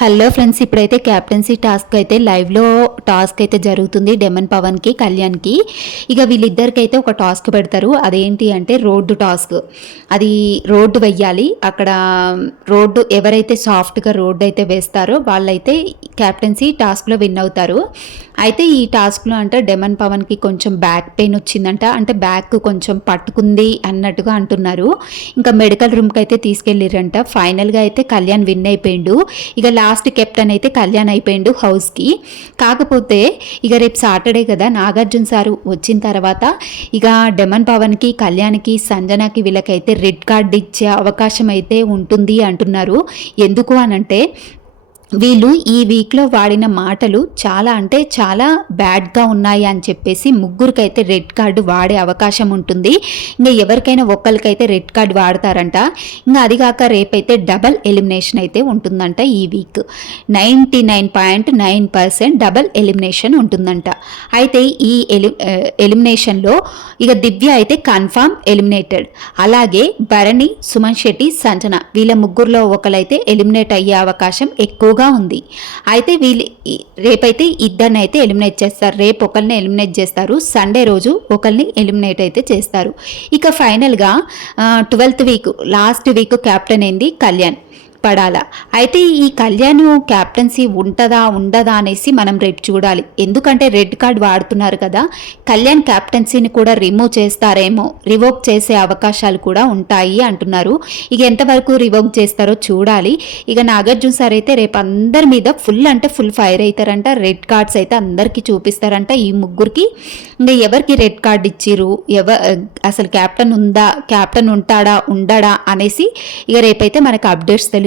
Hello friends, ఇప్పుడైతే captaincy task అయితే లైవ్లో టాస్క్ అయితే జరుగుతుంది. డెమన్ పవన్కి, కళ్యాణ్కి. ఇక వీళ్ళిద్దరికి అయితే ఒక టాస్క్ పెడతారు. అదేంటి అంటే రోడ్డు టాస్క్. అది రోడ్డు వెయ్యాలి. అక్కడ రోడ్డు ఎవరైతే సాఫ్ట్గా రోడ్డు అయితే వేస్తారో వాళ్ళైతే క్యాప్టెన్సీ టాస్క్లో విన్ అవుతారు. అయితే ఈ టాస్క్లో అంటే డెమన్ పవన్కి కొంచెం బ్యాక్ పెయిన్ వచ్చిందంట. అంటే బ్యాక్ కొంచెం పట్టుకుంది అన్నట్టుగా అంటున్నారు. ఇంకా మెడికల్ రూమ్కి అయితే తీసుకెళ్ళిరంట. ఫైనల్గా అయితే కళ్యాణ్ విన్ అయిపోయిండు. ఇక లాస్ట్ కెప్టెన్ అయితే కళ్యాణ్ అయిపోయిండు హౌస్కి. కాకపోతే ఇక రేపు సాటర్డే కదా, నాగార్జున సారు వచ్చిన తర్వాత ఇక డెమన్ పవన్కి, కళ్యాణ్కి, సంజనాకి వీళ్ళకైతే రెడ్ కార్డ్ ఇచ్చే అవకాశం అయితే ఉంటుంది అంటున్నారు. ఎందుకు అనంటే వీళ్ళు ఈ వీక్లో వాడిన మాటలు చాలా అంటే చాలా బ్యాడ్గా ఉన్నాయి అని చెప్పేసి ముగ్గురికైతే రెడ్ కార్డు వాడే అవకాశం ఉంటుంది. ఇంకా ఎవరికైనా ఒక్కరికైతే రెడ్ కార్డు వాడతారంట. ఇంకా అదిగాక రేపైతే డబల్ ఎలిమినేషన్ అయితే ఉంటుందంట. ఈ వీక్ 99.9% డబల్ ఎలిమినేషన్ ఉంటుందంట. అయితే ఈ ఎలిమినేషన్లో ఇక దివ్య అయితే కన్ఫామ్ ఎలిమినేటెడ్. అలాగే భరణి, సుమన్ శెట్టి, సంజన వీళ్ళ ముగ్గురులో ఒకరైతే ఎలిమినేట్ అయ్యే అవకాశం ఎక్కువ ఉంది. అయితే వీళ్ళు రేపైతే ఇద్దరిని అయితే ఎలిమినేట్ చేస్తారు. రేపు ఒకరిని ఎలిమినేట్ చేస్తారు. సండే రోజు ఒకరిని ఎలిమినేట్ అయితే చేస్తారు. ఇక ఫైనల్గా 12th week last week captain అయింది కళ్యాణ్ పడాలా. అయితే ఈ కళ్యాణ్ క్యాప్టెన్సీ ఉంటుందా ఉండదా అనేసి మనం రేపు చూడాలి. ఎందుకంటే రెడ్ కార్డ్ వాడుతున్నారు కదా, కళ్యాణ్ క్యాప్టెన్సీని కూడా రిమూవ్ చేస్తారేమో, రివోక్ చేసే అవకాశాలు కూడా ఉంటాయి అంటున్నారు. ఇక ఎంతవరకు రివోక్ చేస్తారో చూడాలి. ఇక నాగార్జున సార్ అయితే రేపు అందరి మీద ఫుల్ అంటే ఫుల్ ఫైర్ అవుతారంట. రెడ్ కార్డ్స్ అయితే అందరికీ చూపిస్తారంట. ఈ ముగ్గురికి ఇంకా ఎవరికి రెడ్ కార్డ్ ఇచ్చిరు, అసలు క్యాప్టెన్ ఉందా, క్యాప్టెన్ ఉంటాడా ఉండడా అనేసి ఇక రేపైతే మనకు అప్డేట్స్ తెలుస్తాయి.